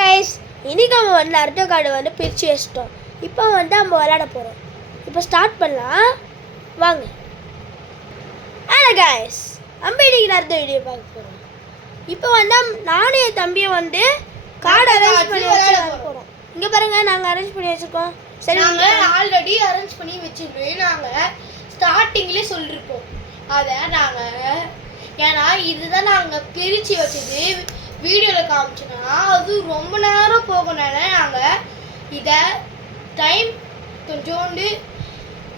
Guys, இன்னைக்கு நம்ம வந்து நருட்டோ கார்டு வந்து பிரித்து வச்சிட்டோம். இப்போ வந்து நம்ம விளையாட போகிறோம். இப்போ ஸ்டார்ட் பண்ணலாம் வாங்க. ஹலோ கைஸ், நம்ம இன்னைக்கு நருட்டோ வீடியோ பார்க்க போகிறோம். இப்போ வந்து நானும் என் தம்பியை வந்து கார்டு அரேஞ்ச் பண்ணி வச்சு போகிறோம். இங்கே பாருங்க, நாங்கள் அரேஞ்ச் பண்ணி வச்சுருக்கோம். சரி, நாங்கள் ஆல்ரெடி அரேஞ்ச் பண்ணி வச்சுருக்கோம். நாங்கள் ஸ்டார்டிங்லேயே சொல்லியிருப்போம் அதை நாங்கள், ஏன்னா இதுதான் நாங்கள் பிரித்து வச்சது. வீடியோவில் காமிச்சோன்னா அது ரொம்ப நேரம் போகனால நாங்கள் இதை டைம் கொஞ்சோண்டு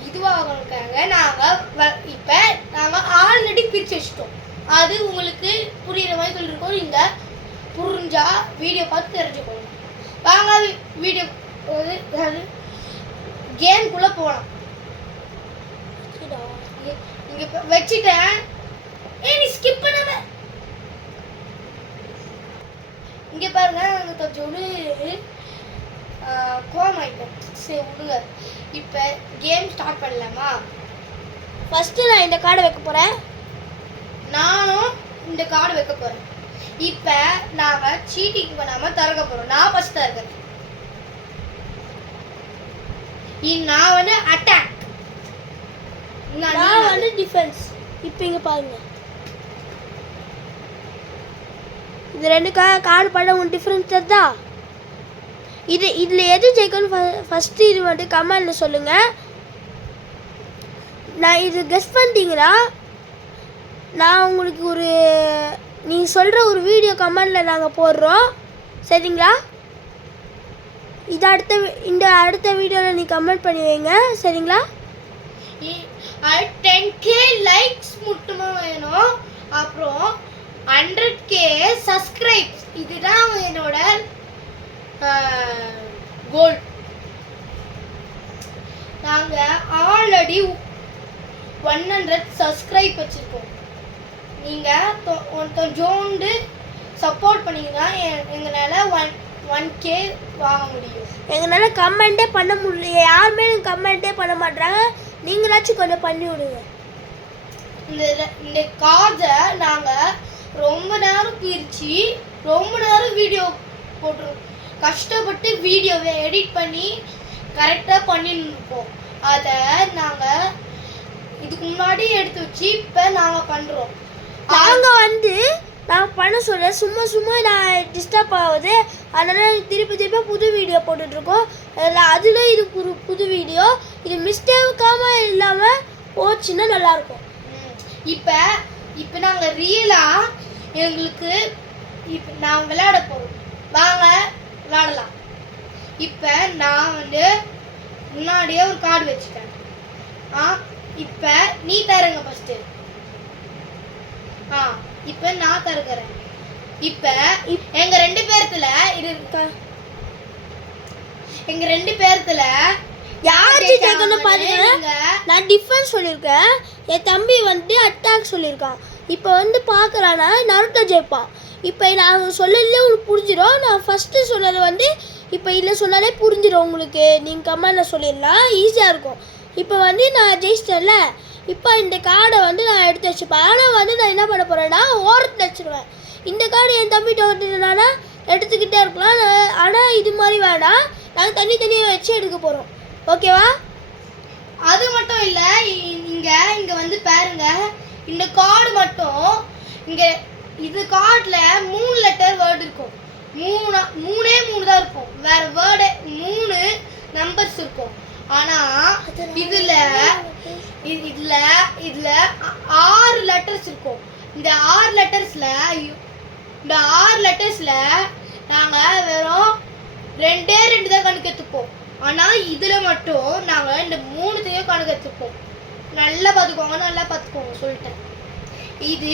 இதுவாகிறதுக்காக நாங்கள் இப்போ நாங்கள் ஆல்ரெடி பிரித்து வச்சிட்டோம். அது உங்களுக்கு புரிகிற மாதிரி சொல்லியிருக்கோம். நீங்கள் புரிஞ்சா வீடியோ பார்த்து தெரிஞ்சுக்கோங்க. வாங்க வீடியோ கேம்குள்ளே போகலாம். இங்கே வச்சுட்டேன். நீ ஸ்கிப் பண்ணாம இங்கே பாருங்க, நாங்கள் கொஞ்சோண்டு கோமாயிட்டேன். சரி விடுங்க, இப்போ கேம் ஸ்டார்ட் பண்ணலாமா? ஃபஸ்ட்டு நான் இந்த கார்டை வைக்க போகிறேன். நானும் இந்த கார்டு வைக்க போகிறேன். இப்போ நாங்கள் சீட்டிங் பண்ணாமல் திறக்க போகிறோம். நான் ஃபஸ்ட் திறக்கிறேன். நான் வந்து அட்டாக், நான் வந்து டிஃபென்ஸ். இப்போ இங்கே பாருங்க, இது ரெண்டு கார்டு பண்ண உங்களுக்கு டிஃப்ரென்ஸ் தெரிதா? இதில் எது ஜெயிக்கணும் ஃபஸ்ட்டு இது வந்து கமெண்டில் சொல்லுங்கள். நான் இது கெஸ் பண்ணிட்டீங்கன்னா நான் உங்களுக்கு நீங்கள் சொல்கிற ஒரு வீடியோ கமெண்டில் நாங்கள் போடுறோம். சரிங்களா? இது அடுத்த வீடியோவில் நீ கமெண்ட் பண்ணி வைங்க. சரிங்களா? 10K லைக்ஸ் மட்டுமா வேணும். அப்புறம் 100K சப்ஸ்கிரைப்ஸ். இதுதான் என்னோட கோல். நாங்கள் ஆல்ரெடி 100 சப்ஸ்கிரைப் வச்சுருக்கோம். நீங்கள் கொஞ்சோண்டு சப்போர்ட் பண்ணிங்கன்னா எங்களால் 1K வாங்க முடியும். எங்களால் கமெண்ட்டே பண்ண முடியல. யாருமே கமெண்ட்டே பண்ண மாட்டாங்க. நீங்களாச்சும் கொஞ்சம் பண்ணி விடுங்க. இந்த கார்டை நாங்கள் ரொம்ப நேரம் பிரித்து ரொம்ப நேரம் வீடியோ போட்டுருவோம். கஷ்டப்பட்டு வீடியோவை எடிட் பண்ணி கரெக்டாக பண்ணிருப்போம். அதை நாங்கள் இதுக்கு முன்னாடி எடுத்து வச்சு இப்போ நாங்கள் பண்ணுறோம். நாங்கள் வந்து நான் பண்ண சொல்ல சும்மா நான் டிஸ்டர்ப் ஆகுது. அதனால் திருப்பி புது வீடியோ போட்டுட்ருக்கோம். அதில் இது புது வீடியோ. இது மிஸ்டேக்காமல் இல்லாமல் போச்சுன்னா நல்லாயிருக்கும். இப்போ நாங்கள் ரியலாக எங்களுக்கு இப்போ நான் விளையாட போகிறோம். வாங்க விளையாடலாம். இப்போ நான் வந்து முன்னாடியே ஒரு கார்டு வச்சுட்டேன். இப்போ நீ தருங்க ஃபஸ்ட்டு. இப்போ நான் தருகிறேன். இப்போ எங்கள் ரெண்டு பேர்த்துல யாரு ஜெயிக்கணும் பாருங்க. நான் டிஃபென்ஸ் சொல்லியிருக்கேன், என் தம்பி வந்து அட்டாக் சொல்லியிருக்கான். இப்போ வந்து பார்க்குறான்னா நருட்டோ ஜெயிப்பான். இப்போ நான் சொல்லலே உங்களுக்கு புரிஞ்சிடும். நான் ஃபஸ்ட்டு சொன்னது வந்து இப்போ இதில் சொன்னாலே புரிஞ்சிடும் உங்களுக்கு. நீங்கள் கமெண்டில் சொல்லிடலாம், ஈஸியாக இருக்கும். இப்போ வந்து நான் ஜெயிச்சிட்டேன்ல. இப்போ இந்த கார்டை வந்து நான் எடுத்து வச்சுப்பேன். ஆனால் வந்து நான் என்ன பண்ண போகிறேன்னா ஓரத்தில் வச்சுருவேன். இந்த கார்டு என் தம்பிகிட்ட வந்துட்டனால எடுத்துக்கிட்டே இருக்கலாம். ஆனால் இது மாதிரி வேண்டாம், நாங்கள் தனியாக வச்சு எடுக்க போகிறோம். ஓகேவா? அது மட்டும் இல்லை, இங்கே வந்து பாருங்க, இந்த கார்டு மட்டும் இது கார்டில் 3 லெட்டர் வேர்டு இருக்கும். மூணே தான் இருக்கும். வேறு வேர்டு 3 நம்பர்ஸ் இருக்கும். ஆனால் இதில் 6 லெட்டர்ஸ் இருக்கும். இந்த 6 லெட்டர்ஸில் நாங்கள் வெறும் 2 தான் கணக்கு எடுத்துப்போம். ஆனால் இதில் மட்டும் நாங்கள் இந்த 3 கணக்கு எடுத்துப்போம். நல்லா பார்த்துக்கோங்க சொல்லிட்டேன். இது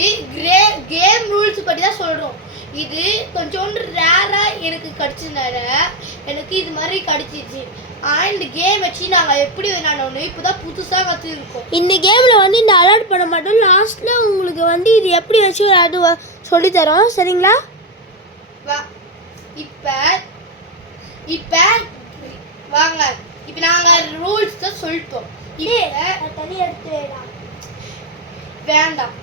கேம் ரூல்ஸ் படி தான் சொல்கிறோம். இது கொஞ்சோண்டு ரேராக எனக்கு கிடச்சதுனால எனக்கு இது மாதிரி கிடச்சிச்சு. ஆனால் இந்த கேம் வச்சு நாங்கள் எப்படி விளையாடணும் இப்போ தான் புதுசாக கற்றுருக்கோம். இந்த கேமில் வந்து இந்த அலர்ட் பண்ண மாட்டோம். லாஸ்ட்டில் உங்களுக்கு வந்து இது எப்படி வச்சு அது சொல்லித்தரோம். சரிங்களா? இப்போ வாங்க, இப்போ நாங்கள் ரூல்ஸ் தான் சொல்லிட்டோம். தனி எடுத்து வேண்டாம்.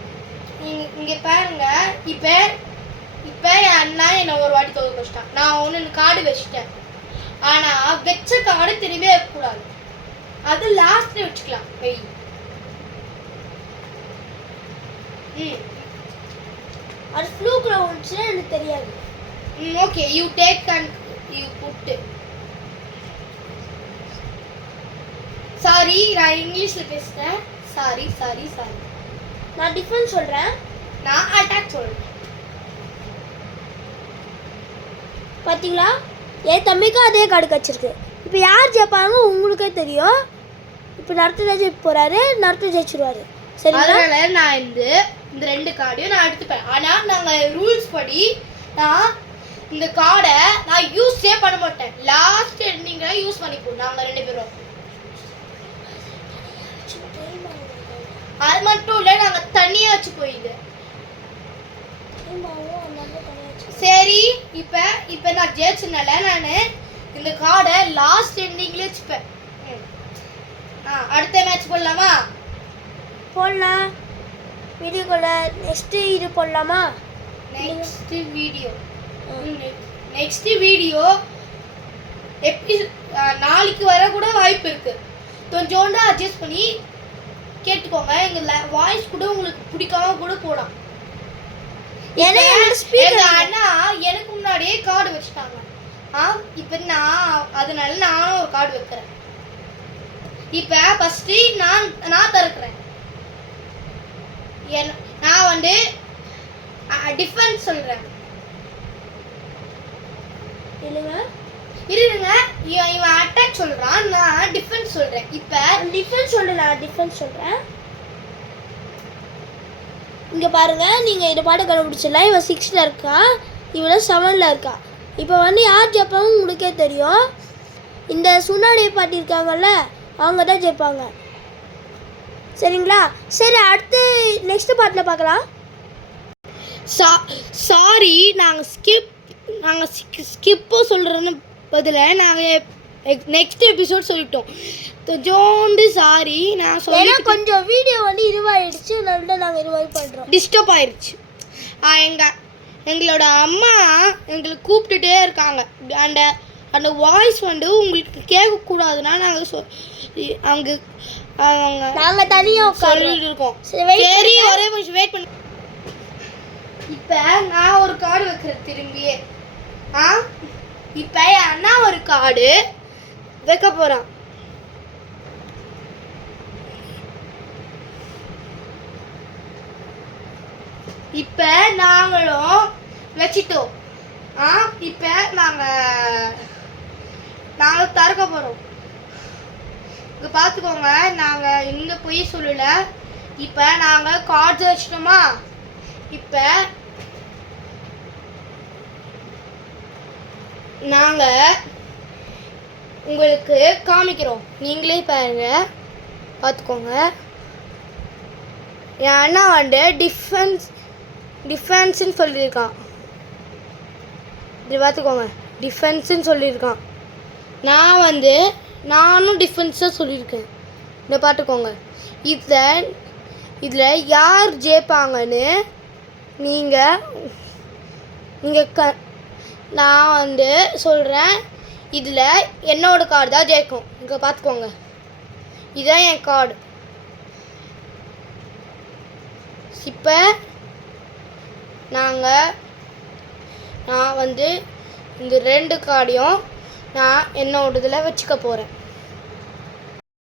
இங்கே பாருங்க, இப்போ இப்போ என் அண்ணா என்னை ஒரு வாட்டி தோக்க வச்சிட்டான். நான் ஒன்று கார்டு வச்சுட்டேன். ஆனால் வச்ச கார்டு திரும்பி வைக்கக்கூடாது. அது லாஸ்ட்ல வச்சுக்கலாம். வெய். அது ஃப்ளூக்ல வந்துச்சுன்னா எனக்கு தெரியாது. Okay, you take and you put. Sorry, நான் இங்கிலீஷ்ல பேசுறேன். சாரி. நான் டிஃபென்ஸ் சொல்றேன். நான் அட்டாக் சொல்றேன். பாத்தீங்களா, என் தம்பிக்கும் அதே கார்டு கச்சிருக்கு. இப்போ யார் ஜெயிப்பாங்க உங்களுக்கே தெரியும். இப்போ நருட்டோ ஜெயிக்க போறாரு, நருட்டோ ஜெயிச்சிருவாரு. சரிங்களா? அதனால நான் இந்த ரெண்டு கார்டையும் நான் எடுத்துப்பேன். ஆனா நாங்க ரூல்ஸ் படி நான் இந்த கார்டை நான் யூஸே பண்ண மாட்டேன். லாஸ்ட் எண்டிங்ல யூஸ் பண்ணிப்போம் நாங்க ரெண்டு பேரும். அது மட்டும் இல்ல, நாங்க தனியா வச்சு போயிடு. சரி, இப்ப நான் ஜெயிச்சனால நான் இந்த கார்டை லாஸ்ட் எண்டிங்ல வச்சுப்பேன். அடுத்த மேட்ச் போடலாமா? போடலாம். வீடியோக்குள்ள நெக்ஸ்ட் இது போடலாமா? நெக்ஸ்ட் வீடியோ நாளைக்கு வர கூட வாய்ப்பு இருக்கு. கொஞ்சோண்டு அட்ஜஸ்ட் பண்ணி கேட்டுக்கோங்க. எங்க வாய்ஸ் கூட உங்களுக்கு பிடிக்காம கூட போலாம். எங்க அண்ணா எனக்கு முன்னாடியே கார்டு வச்சுட்டாங்க. இப்ப அதனால நானும் ஒரு கார்டு வைக்கிறேன். இப்ப ஃபர்ஸ்ட் நான் திறக்கிறேன். நான் டிஃபென்ஸ் சொல்றேன். இருங்க, இவன் அட்டாக் சொல்றான், நான் டிஃபென்ஸ் சொல்றேன். இப்ப டிஃபென்ஸ் சொல்றேன். இங்க பாருங்க, நீங்க இத பாட்டு கண்டுபிடிச்சிடலாம். இவன் 6ல இருக்கான், இவன் 7ல இருக்கா. இப்போ யார் ஜெயிப்பாங்க உங்களுக்கே தெரியும். இந்த சுனாடி பாட்டி இருக்காங்கல்ல, அவங்க தான் ஜெயிப்பாங்க. சரிங்களா? சரி, அடுத்து நெக்ஸ்ட் பார்ட்டில் பார்க்கலாம். சாரி, நாங்கள் ஸ்கிப்போ சொல்கிறோன்னு பதிலாக நாங்கள் நெக்ஸ்ட் எபிசோட் சொல்லிட்டோம். கொஞ்சோண்டு சாரி. நான் சொல்ல கொஞ்சம் வீடியோ இதுவாகிடுச்சு, நல்லா நாங்கள் இதுவாகி பண்ணுறோம். டிஸ்டர்ப் ஆயிடுச்சு. எங்களோட அம்மா எங்களை கூப்பிட்டுட்டே இருக்காங்க. அந்த வாய்ஸ் உங்களுக்கு கேட்கக்கூடாதுன்னா நாங்கள் நாங்கள் தனியாக சொல்லிட்டு இருக்கோம். சரி, ஒரே நிமிஷம் வெயிட் பண்ணு. இப்போ நான் ஒரு கார்டு வைக்கிறேன் திரும்பியே. இப்போ என் அண்ணா ஒரு கார்டு வைக்க போகிறான். இப்போ நாங்களும் வச்சிட்டோம். இப்போ நாங்கள் திறக்க போகிறோம். இங்கே பார்த்துக்கோங்க, நாங்கள் இங்கே போய் சொல்லலை. இப்போ நாங்கள் கார்டு வச்சிட்டோமா? இப்போ நாங்கள் உங்களுக்கு காமிக்கிறோம். நீங்களே பாருங்க, பார்த்துக்கோங்க. என் அண்ணா டிஃபென்ஸ்ன்னு சொல்லியிருக்கான். இது பார்த்துக்கோங்க, டிஃபென்ஸ்ன்னு சொல்லியிருக்கான். நானும் டிஃபென்ஸாக சொல்லியிருக்கேன். இதை பார்த்துக்கோங்க. இதில் யார் ஜெயிப்பாங்கன்னு நீங்கள் நான் சொல்கிறேன். இதில் என்னோட கார்டு தான் ஜெயிக்கும். இங்கே பார்த்துக்கோங்க, இதுதான் என் கார்டு. இப்போ நான் இந்த ரெண்டு கார்டையும் நான் என்னோட இதில் வச்சுக்க போகிறேன்.